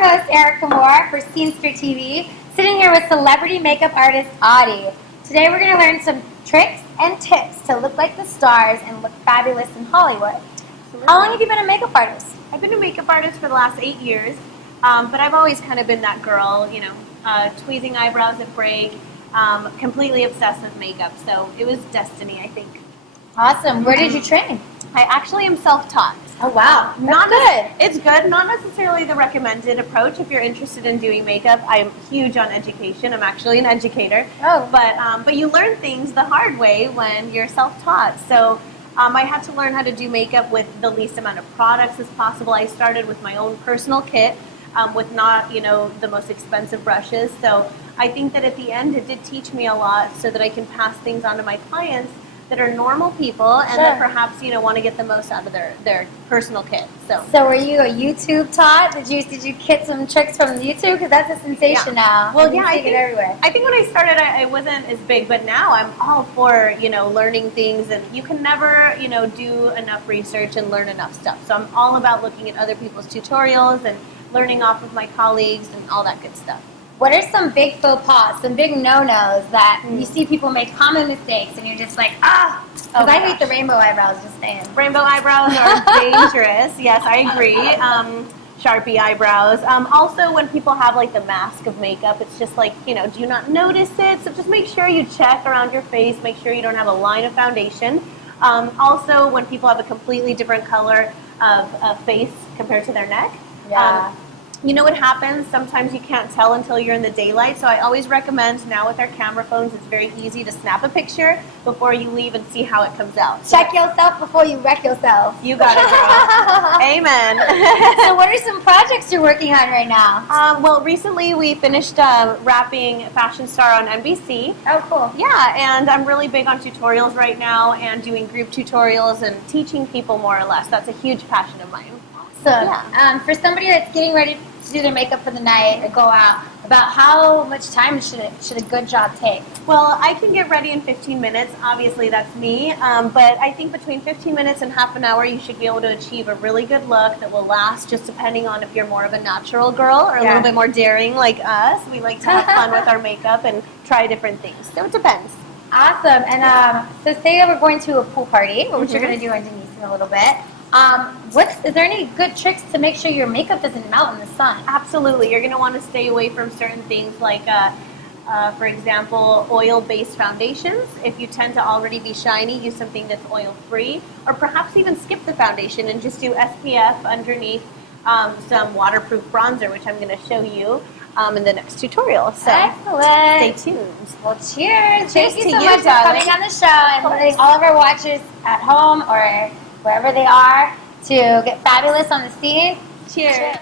your host, Erica Moore, for Scenester TV, sitting here with celebrity makeup artist Ady. Today we're going to learn some tricks and tips to look like the stars and look fabulous in Hollywood. Absolutely. How long have you been a makeup artist? I've been a makeup artist for the last 8 years, but I've always kind of been that girl, tweezing eyebrows at break, completely obsessed with makeup. So it was destiny, I think. Awesome. Where did you train? I actually am self-taught. Oh, wow. It's good. Not necessarily the recommended approach if you're interested in doing makeup. I'm huge on education. I'm actually an educator. Oh. But you learn things the hard way when you're self-taught. So I had to learn how to do makeup with the least amount of products as possible. I started with my own personal kit with not, the most expensive brushes. So I think that at the end it did teach me a lot so that I can pass things on to my clients that are normal people and that perhaps want to get the most out of their personal kit. So were you a YouTube taught? Did you get some tricks from YouTube? Because that's a sensation now. Well, yeah, I think it everywhere. I think when I started, I wasn't as big, but now I'm all for learning things, and you can never do enough research and learn enough stuff. So I'm all about looking at other people's tutorials and learning off of my colleagues and all that good stuff. What are some big faux pas, some big no-nos that you see people make common mistakes and you're just like, because I hate the rainbow eyebrows, just saying. Rainbow eyebrows are dangerous. Yes, I agree. Sharpie eyebrows. Also, when people have like the mask of makeup, it's just like, do you not notice it? So just make sure you check around your face, make sure you don't have a line of foundation. Also, when people have a completely different color of face compared to their neck. Yeah. You know what happens? Sometimes you can't tell until you're in the daylight, so I always recommend now with our camera phones, it's very easy to snap a picture before you leave and see how it comes out. Check yourself before you wreck yourself. You got it, girl. Amen. So what are some projects you're working on right now? Well, recently we finished wrapping Fashion Star on NBC. Oh, cool. Yeah, and I'm really big on tutorials right now and doing group tutorials and teaching people more or less. That's a huge passion of mine. Awesome. Yeah. For somebody that's getting ready to do their makeup for the night or go out, about how much time should a good job take? Well, I can get ready in 15 minutes. Obviously, that's me. But I think between 15 minutes and half an hour, you should be able to achieve a really good look that will last, just depending on if you're more of a natural girl or a little bit more daring like us. We like to have fun with our makeup and try different things. So it depends. Awesome. And so say we're going to a pool party, which you're going to do on Denise in a little bit. Is there any good tricks to make sure your makeup doesn't melt in the sun? Absolutely. You're going to want to stay away from certain things like, for example, oil-based foundations. If you tend to already be shiny, use something that's oil-free, or perhaps even skip the foundation and just do SPF underneath some waterproof bronzer, which I'm going to show you in the next tutorial. So excellent. Stay tuned. Well, cheers. Thank you so you, much for coming on the show and letting all of our watchers at home or wherever they are to get fabulous on the scene. Cheers.